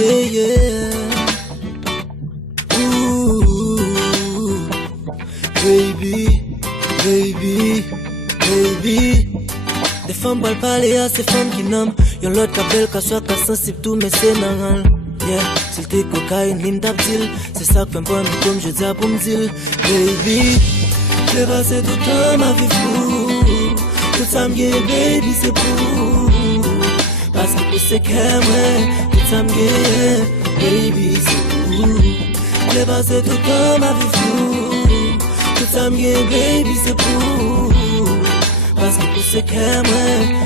yeah, yeah. Ooh, baby, baby, baby. Des femmes parlent parler à ces femmes qui n'aiment. Y'en l'autre qui belle, qui soit sensible, tout mais c'est normal. Yeah, c'est le cocaïne, l'hymne d'abdil. C'est ça que fait un bon comme je dis à pour me dire. Baby, j'ai passé tout le temps ma vie fou. Tout ça me gagne, baby, c'est pour. Parce que c'est qu'elle tout ça me gagne, baby, c'est pour. J'ai passé tout le temps ma vie fou. Tout ça me gagne, baby, c'est pour. Parce que c'est qu'elle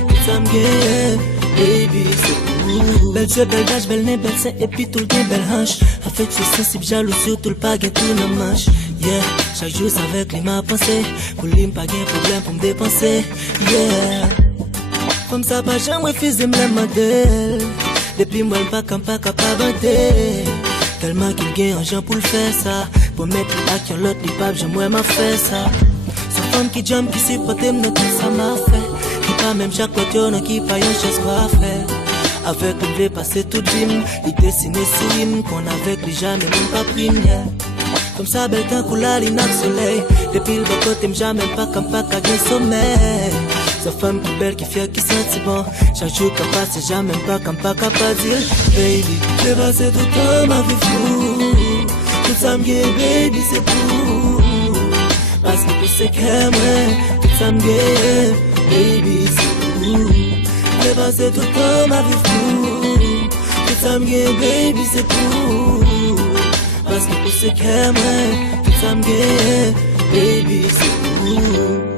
tout ça me gagne, baby, c'est pour. Belle jeu, belle vache, belle nez, belle sein, et puis tout le temps belle hanche. En fait, je suis sensible, jaloux sur tout le paquet, tout le manche. Yeah, chaque jour avec lui m'a pensé. Pour lui, pas de problème pour me dépenser. Yeah, comme ça, pas jamais fils de me modèle. Depuis moi, pas capable de tellement qu'il gagne argent pour le faire ça. Pour mettre le bac, l'autre, les papes, j'aimerais m'a fait ça. Sa femme qui jump, qui supporte, me tout ça m'a fait. Qui pas même chaque côté, qui pas une chose quoi faire. Avec lui, j'ai passé toute vie, il dessinait sur him, qu'on avec lui jamais même pas prime, yeah. Comme ça, belle temps coula l'inac soleil. Depuis le bas côté, jamais pas comme pas qu'à gagner sommeil. Sa femme qui belle, qui fière, qui sent bon. Chaque jour qu'elle passe, jamais pas comme pas capable dire. Baby, j'ai passé tout le temps ma vie fou. Tout ça me gagne, baby, c'est pour. Parce que c'est qu'elle tout ça me gagne, baby, c'est pour. J'ai passé tout le temps ma vie fou. Tout ça me gagne, baby, c'est pour. Parce que c'est qu'elle tout ça me gagne, baby, c'est pour.